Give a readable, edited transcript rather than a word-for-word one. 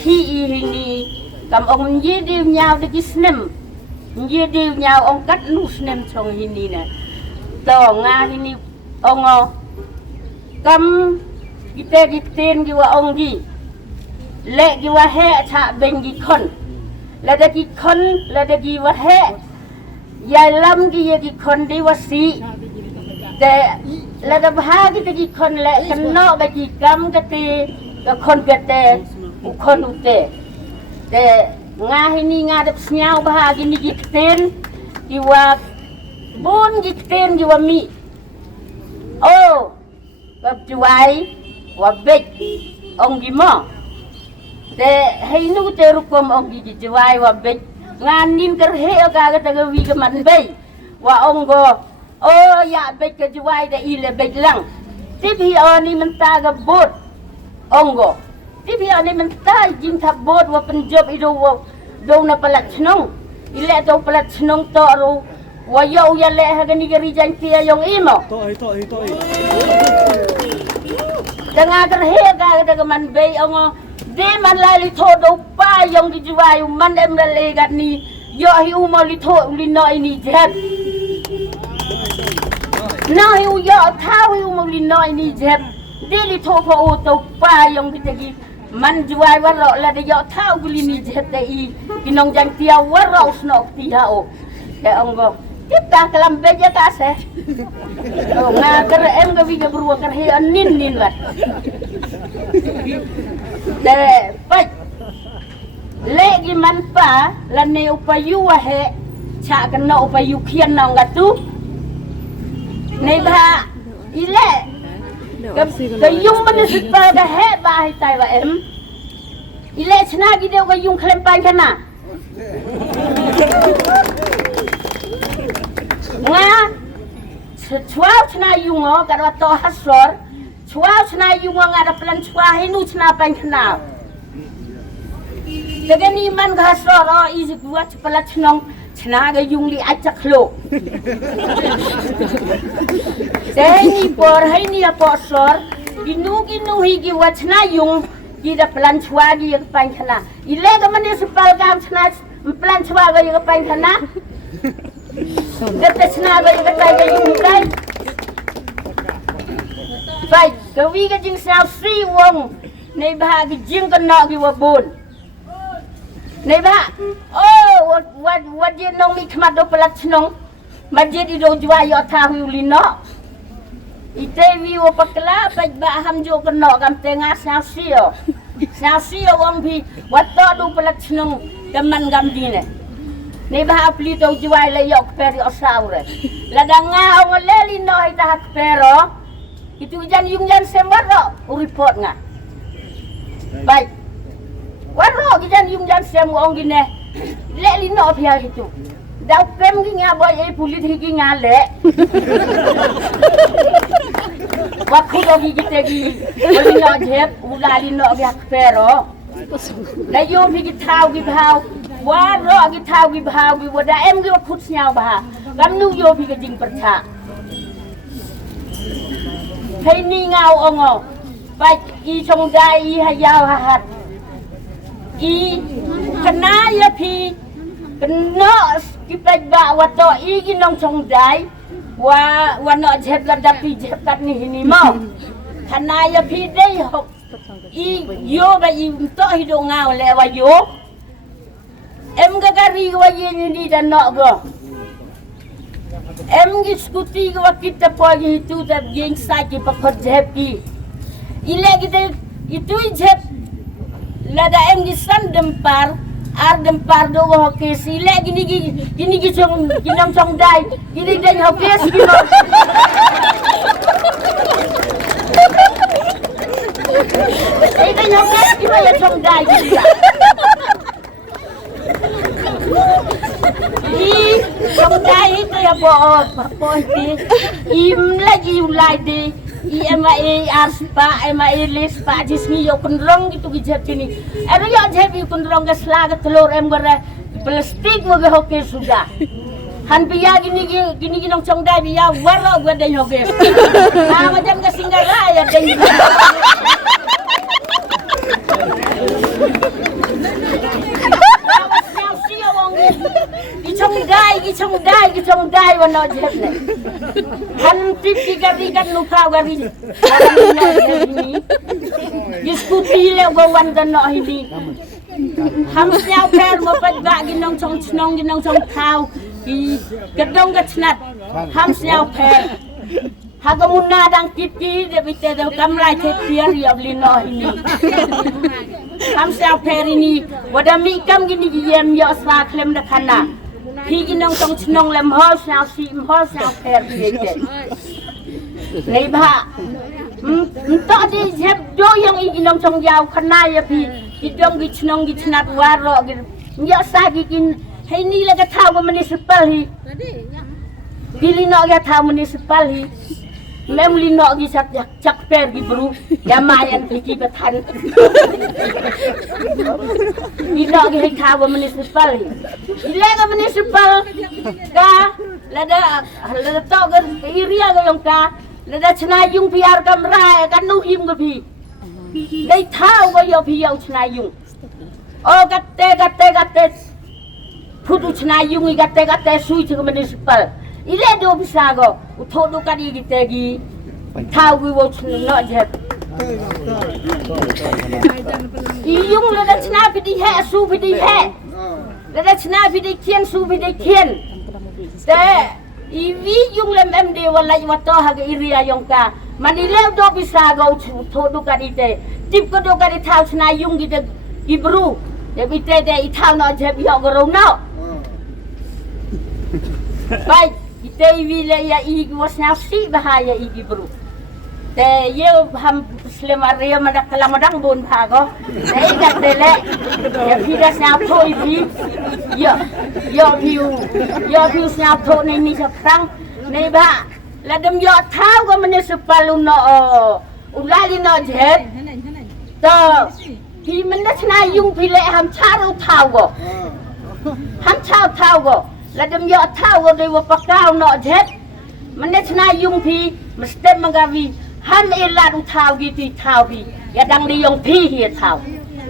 thi ini kam ong yedi nhau de kisnem yedi nhau ong kat nu snem chong ini na to nga ini ongo kam kita giten giwa ong gi le giwa he cha ben gi kon la da gi kon la da gi wa he ya lam gi gi kon di wa si de la da bha gi gi kon le kan no ba gi kam ka ti ka kon ka te u kon u te de nga ini nga de snyau bha gi ni gi ten giwa bon gi ten giwa mi ohกับจวยว่าเบ็ดองกิมอแต่ให้นูเตรุกมองกิจวยว่าเบ็ดงานนิมกระเฮอากาตะกวีกมันเบยว่าองก็โอ้ยาเบ็ดกจวยแต่อีเลเบ็ดลังที่พี่อันนี้มันตากับบดองก็ที่พี่อันนี้มันตาจิงทับบดว่าเป็นจบอีดูว่าดูนับปลัดชนงอีเลตัวปลัดชนงต่อรู้ว่าโยยาเละกันนี่กริจันเทียยงอีมอต่อยTengah terhega kita man bay ongo de man lali tho do pa yong di jiwai man em le gat ni yo hi u mo li tho li no ini jet no hi u yo tha hi u mo li no ini jet de li tho pho u to pa yong di gi man jiwai wa ro la de yo tha u li ni jet te i kinong jang tia wa ro snok ti ha o ke ongo kita kelam beja kase oh ngaker em ga wiga berua ker he nin wat dere pai legi man pa la ne upayu wa he cha kan no upayu khian no ngatu ne ba ile ga yung municipal ga he ba hai tai wa em ile chna gi deu ga yung khlem pan kana nga chwao chna yungo kada to hasor chwao chna yungo ngada plan chwa hinu chna pan khna dagani man ga hasor o izi gwa chpala chnong chna ga yung li achaklo deni por haini apo sor ginu hi gi wa chna yung gi da plan chwa gi pan khna ile ga municipal gam chna plan chwa ga pan khna Dete chna ba yung katay ka yung hukay Bay, kawi ka jing sao si wong Nay baha ka jing ka na ki wabon Nay baha Oh, wad yin nong mi kamat do palat chnong Majid ido jwa yo tahu uli no Ite wi wo pakla paidbah ham jo ka no kam tenga sao si yo Sao si yo wong pi Wato do palat chnong Kaman gam dine Ni baha plito juai le yok peri osaure. Lada ngau ngeleli no ita hak pero. Itu jan yung jan sembaro report nga. Baik. Waro jan yung jan sem ong gine. Leli no pia itu. Dau pem gi nga boy e pulit higi nga le. Waktu do gi gite gi. Oli no jep ulali no hak pero. Na yo gi tau gi bau. Waro gi thau gi bhau gi wada em gi khut nyao ba gam nu yo bi ga jing percha thai ni ngao ongo ba i chong dai i ha yao ha hat i kana ya phi kno ki pai ba wa to i gi nong chong dai wa no jep la da pi jep kat ni ni mo kana ya phi dai hok i yo ba i to hi do ngao le wa yo em gagari wa yin ni da no go em gi skuti go kita po gi tu da ging sa ki pa khot jep ki ile gi de itu jep la da em gi san dempar ar dempar do go ke sile gini gi chong ginam chong dai gini dai ho ke si no ei dai ho ke ki ba ya chong dai gi Trong đây tôi bỏ đi im lagi ulai di IMA arspa IMA lispa jismi yo kunrong gitu gijet ini ero yo jebi kunrong ke slaga telur em gore plastik mo be hoke sudah han piya gini nong chong dai biya waro gua dai hoke macam ke singgara ya dai Ichong dai wano jeb ne. Han tip gari kan lupa gari. Orang no jeb ni. Diskuti le go wan dan no hini. Ham siao per mo paidbah ginong chong thau. Ki gedong gatnat. Ham siao per. Hagamuna dang kiti de bite de kamrai thetiar yob lino hini. Ham siao per ini wadami kam gini yem yo swa klem na khana. Khi ginong chong lem ho siao si ho siao per bite. Nei ba. To di jeb do yang ginong chong yau khana ya pi gidong gichnat waro gin. Yo sa gin hei ni la ka thau municipal hi. Dili no ya thau municipal hi. Memuli no gi cak per gi bru ya mayan piki pathan ni no gi thau municipal hi. Ile ga municipal ka lada to ga area ga yong ka lada chna yung piar kamra kan nu him ga pi dai thau ga yo pi yo chna yung o gatte Putu chna yung gatte sui chi municipal. Ile do bisa go utho do kadi gitegi thau gi wo no jet yung la chna pidi he su pidi he la chna pidi kien su pidi kien te iwi yung lem md wala wato ha ga area yong ka manile do bisa go utho do kadi te tip ko do kadi thau chna yung gi ibru de bite de I thau no jet yo go ro no bai Kita bila ya igi wasnya si bahaya igi bro. Te ye ham selemaria madak kalamadang bon phago. Te gatele ya pida snap thoi bi. Yo view snap tho nei ni sapang nei ba. La dam yo thau go municipal no ulali no jet. To pi mana chna yung pi le ham charo thau go. Ham chao thau go. La dam yo thau go de wa pakau no jet mane chna yung pi mesti mangawi ham ela du thau gi ti thau bi ya dang li yong pi hi thau